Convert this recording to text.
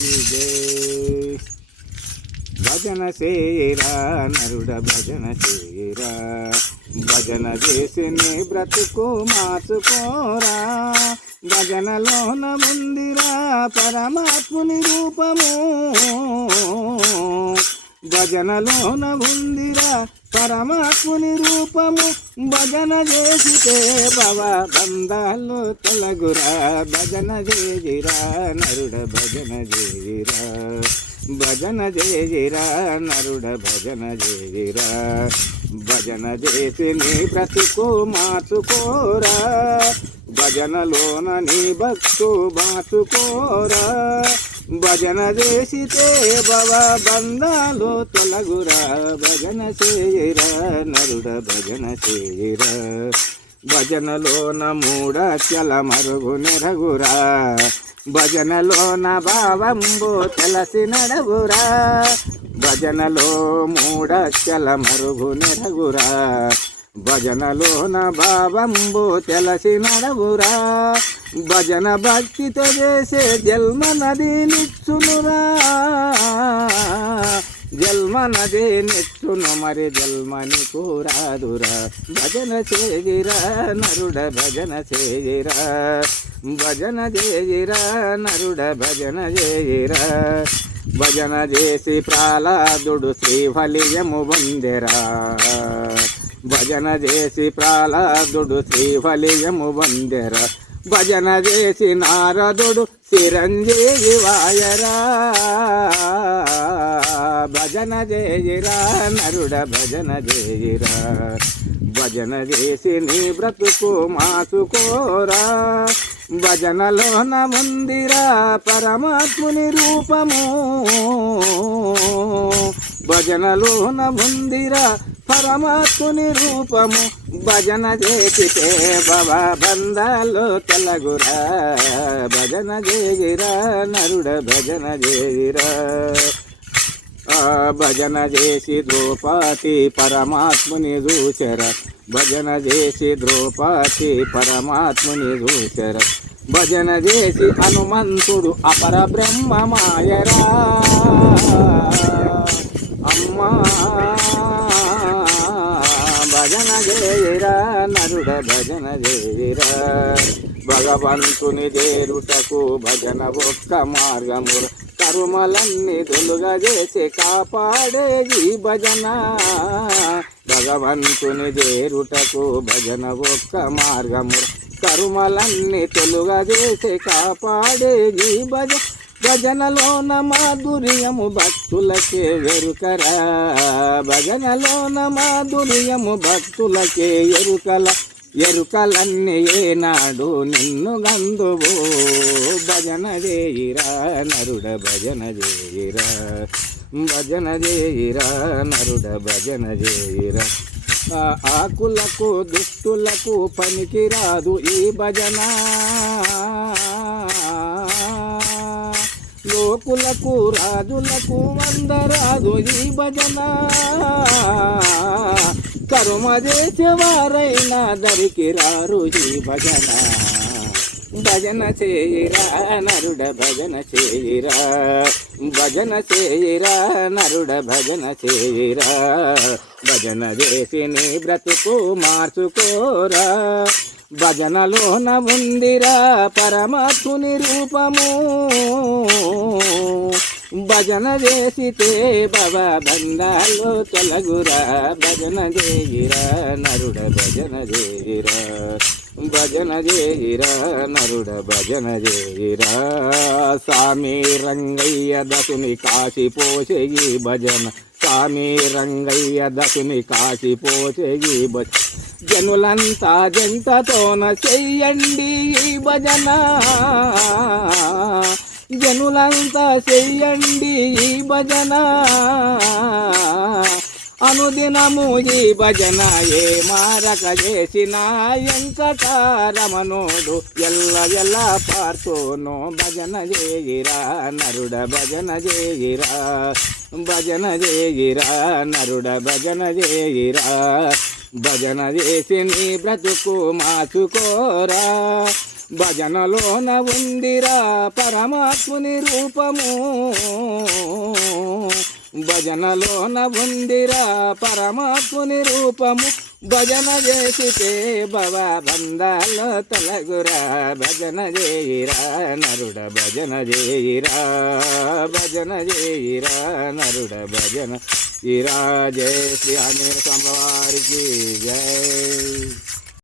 జై భజన చేయరా నరుడ భజన చేయరా, భజన చేసి నీ బ్రతుకు మార్చుకోరా. భజనలోన ఉందిరా పరమాత్ముని రూపము, భజనలోన ఉందిరా పరమాత్ముని రూపము. భజన చేసితే భవ బంధాలు తొలగురా. భజన చేజిరా నరుడ భజన చేజిరా, భజన చేజిరా నరుడ భజన చేజిరా. భజన చేసి నీ బ్రతుకు మార్చుకోరా, భజనలోన నీ భక్తు మార్చుకోరా. భజన చేసితే భవ బంధాలు తొలగురా. భజన చేయరా నరుడ భజన చేయరా, భజనలోన మూఢాక్షల మరుగు నెరగురా. భజనలోన భావంబు తెలసి నడవురా, భజనలో మూఢాక్షల మరుగు నెరగురా. భజనలోన భావంబు తెలసి నడవురా. భజన భక్తితో చేసే జన్మ నది నిచ్చునురా, జన్మ నది నిచ్చును మరి జన్మని కూరాదురా. భజన చేజిరా నరుడ భజన చేజిరా, భజన చేజిరా నరుడ భజన చేజిరా. భజన చేసి ప్రహ్లాదుడు శ్రీఫలియము పొందెరా, భజన చేసి ప్రహ్లాదుడు శ్రీఫలియము పొందెరా. భజన చేసి నారదుడు చిరంజీవి వాయరా. భజన చేయిరా నరుడ భజన చేయిరా, భజన చేసి నీ బ్రతుకు మార్చుకోరా. భజనలోన ఉందిరా పరమాత్ముని రూపము, భజనలోన ఉందిరా పరమాత్ముని రూపము. భజన చేసితే భవ బంధాలు తొలగురా. భజన చేయిరా నరుడ భజన చేయిరా. భజన చేసి ద్రౌపది పరమాత్ముని చూచెర, భజన చేసి ద్రౌపది పరమాత్ముని చూచెర. భజన చేసి హనుమంతుడు అపర బ్రహ్మమాయరా. అమ్మా భజన చేయరా నరుడ భజన చేయరా. భగవంతుని చేరుటకు భజన ఒక్క మార్గముర, కరుమలన్నీ తొలుగా చేసి కాపాడే ఈ భజన. భగవంతుని చేరుటకు భజన ఒక్క మార్గముర, కరుమలన్నీ తొలుగా చేసి కాపాడే ఈ భజన. భజనలోన మాధుర్యము భక్తులకే వెరుకరా, భజనలోన మాధుర్యము భక్తులకే ఎరుకల. ఎరుకలన్నీ ఏనాడు నిన్ను గందువు. భజన చేయిరా నరుడ భజన చేయిరా, భజన చేయిరా నరుడ భజన చేయిరా. ఆకులకు దుష్టులకు పనికిరాదు ఈ భజన, లోకులకు రాజులకు వందరాదు ఈ భజన. కర్మ చేసేవారైనా దరికి రారు ఈ భజన. భజన చేయిరా నరుడ భజన చేయిరా, భజన చేయిరా నరుడ భజన చేయిరా. భజన చేసి నీ బ్రతుకు మార్చుకోరా. భజనలోన ఉందిరా పరమాత్ముని రూపము, భజన చేసితే భవ బంధాలు తొలగురా. భజన చేయిరా నరుడ భజన చేయిరా, భజన చేయిరా నరుడ భజన చేయిరా. స్వామి రంగయ్య దసుని కాశిపోసే ఈ భజన, స్వామి రంగయ్య దసుని కాశిపోసే ఈ భజన. జనులంతా జంటతోన చెయ్యండి ఈ భజన, జనులంతా చెయ్యండి ఈ భజన. అనుదినము ఈ భజన ఏ మారక చేసిన వెంకటరమణుడు ఎల్ల ఎల్ల పార్తోనో. భజన చేయిరా నరుడ భజన చేయిరా, భజన చేయిరా నరుడ భజన చేయిరా. భజన చేసి నీ బ్రతుకు మార్చుకోరా. భజనలోన ఉందిరా పరమాత్ముని రూపము భజనలోన ఉందిరా పరమాత్ముని రూపము భజన చేసితే భవ బంధాల్లో తొలగురా భజన చేయిరా నరుడ భజన చేయిరా భజన చేయిరా నరుడ భజన చేయిరా జయ శ్రీ ఆంజనేయ స్వామి వారికి జై.